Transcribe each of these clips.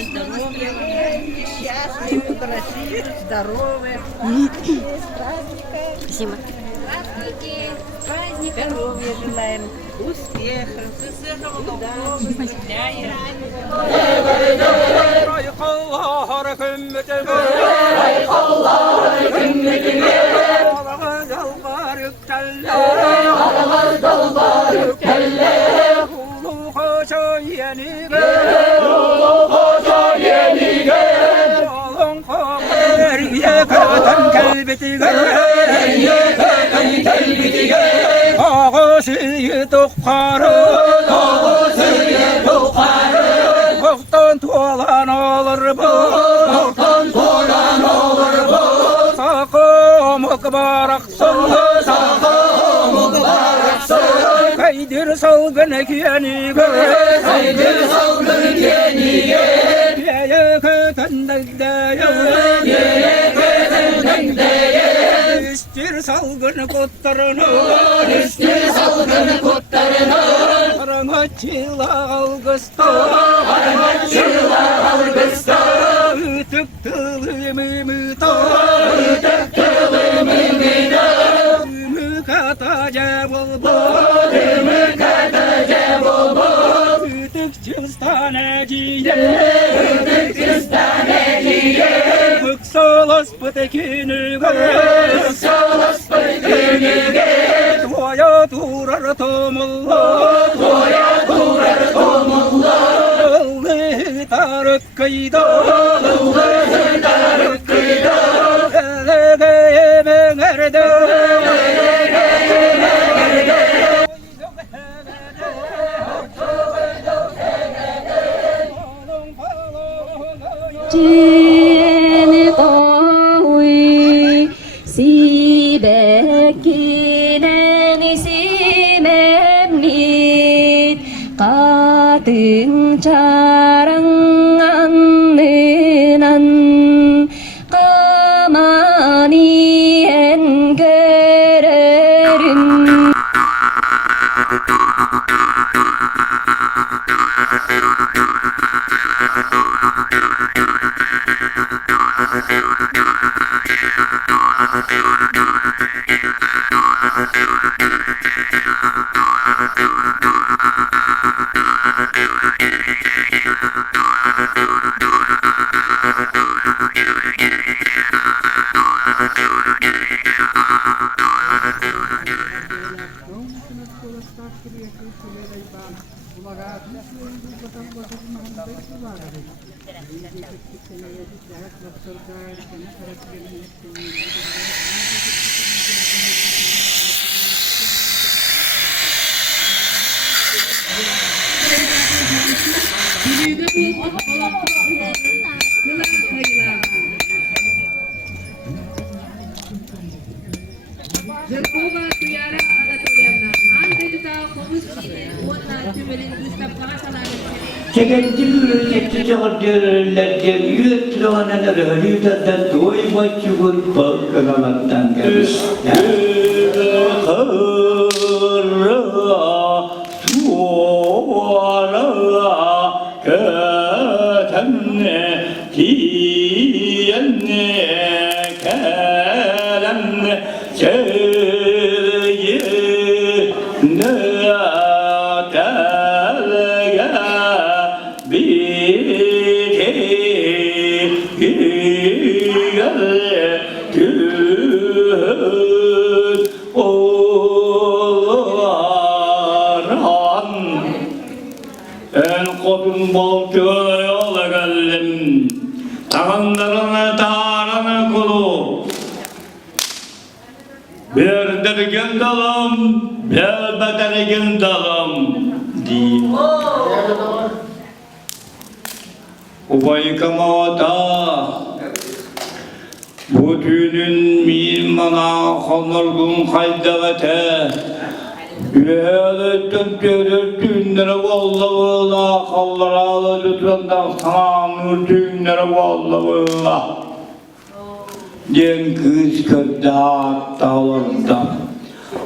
здоровья, счастливы, красивы, здоровы. Спасибо. Здравствуйте. Праздника. Здоровья желаем, успехов, удачи, ağusıya dokkarı, koktan tuğlan olur bu, sakımık baraksın, kaydır salgın kiyenige, yeye kötündeyde, üstür salgın kutlarını, Arama çila algısta, Ütük tılımımı da, Ümü kataca bulbu, Ütük cıstane giye, Mıksalas pıtekini Toya durar tomulla, Allah'ı tarık kıyda, Eleğe menerde, Trên tôi si bê kỳ nên si mềm mịt cả tiếng cha răng ăn nên ăn cả mà ni en görerim. Çeketçileri çekçilerlerce yüzleneleri haritada doyma çukur balkanalattan gelmiş. Kodum bol yola geldim, tağınlarına tarana kulu. Bir dergen dalım, bir bedergen dalım deyip. Ubay kamata, bu tüyünün mirmana konurgun kaydavete. Yüreğe tündere vallahi kallara lütfenden sana tündere vallahi den kız kötüat dağlarında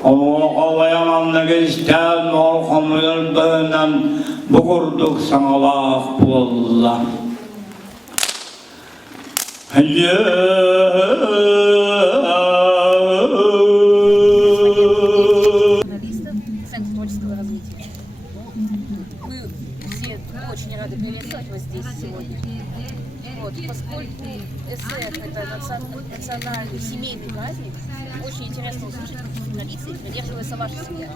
o havayamanlık isteyen orkamlar böğünden bugurduk sana laf bulla журналистов Центра творческого развития. Мы все очень рады приветствовать вас здесь сегодня. Вот, поскольку ЭСЭФ – это национальный семейный праздник, очень интересно услышать, как журналисты придерживается ваша семья.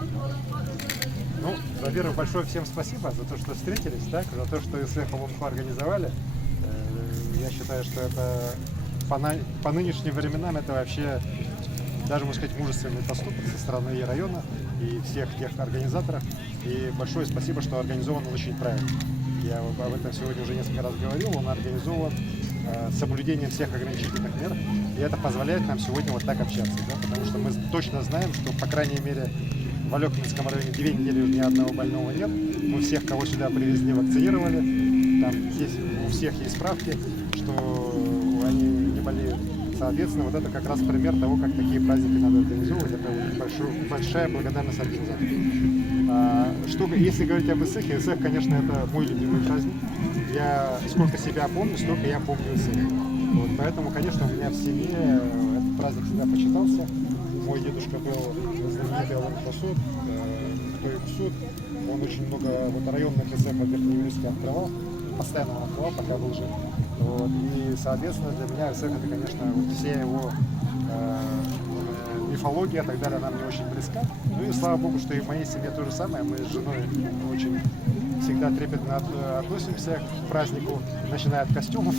Ну, во-первых, большое всем спасибо за то, что встретились, так, за то, что ЭСЭФ ЛНХ организовали. Я считаю, что это по нынешним временам это вообще, даже, можно сказать, мужественный поступок со стороны и района, и всех тех организаторов. И большое спасибо, что организован он очень правильно. Я об этом сегодня уже несколько раз говорил. Он организован с соблюдением всех ограничительных мер. И это позволяет нам сегодня вот так общаться. Да? Потому что мы точно знаем, что, по крайней мере, в Алеккинском районе 2 недели ни одного больного нет. Мы всех, кого сюда привезли, вакцинировали. Там есть, у всех есть справки, что они не болеют. Соответственно, вот это как раз пример того, как такие праздники надо организовывать. Это большая благодарность организаторам. Если говорить об ЭСЭХе, ЭСЭХ, конечно, это мой любимый праздник. Я сколько себя помню, столько я помню ЭСЭХ. Вот, поэтому, конечно, у меня в семье этот праздник всегда почитался. Мой дедушка был знаменитый Алан-Пасуд, Суд. Он очень много районных ЭСЭХов Верхнеюрийска открывал. Постоянно он открывал, пока был жив. Вот. И, соответственно, для меня ЭСЭХ это, конечно, вся его мифология и так далее, она мне очень близка. Ну и слава богу, что и в моей семье то же самое. Мы с женой очень всегда трепетно относимся к празднику, начиная от костюмов.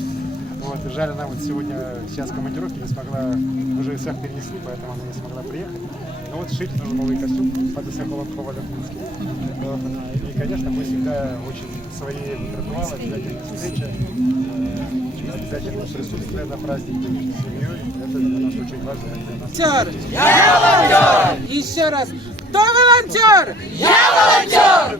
Вот. Жаль, она вот сегодня сейчас в командировке не смогла, уже ЭСЭХ перенесли, поэтому она не смогла приехать. Но вот шить нужен новый костюм под ЭСЭХ Ланкова. И, конечно, мы всегда очень свои ритуалы, обязательно встреча, обязательно присутствие на празднике с семьей. Это для нас очень важно. волонтер! Я волонтер! Еще раз! Кто волонтер? Я волонтер!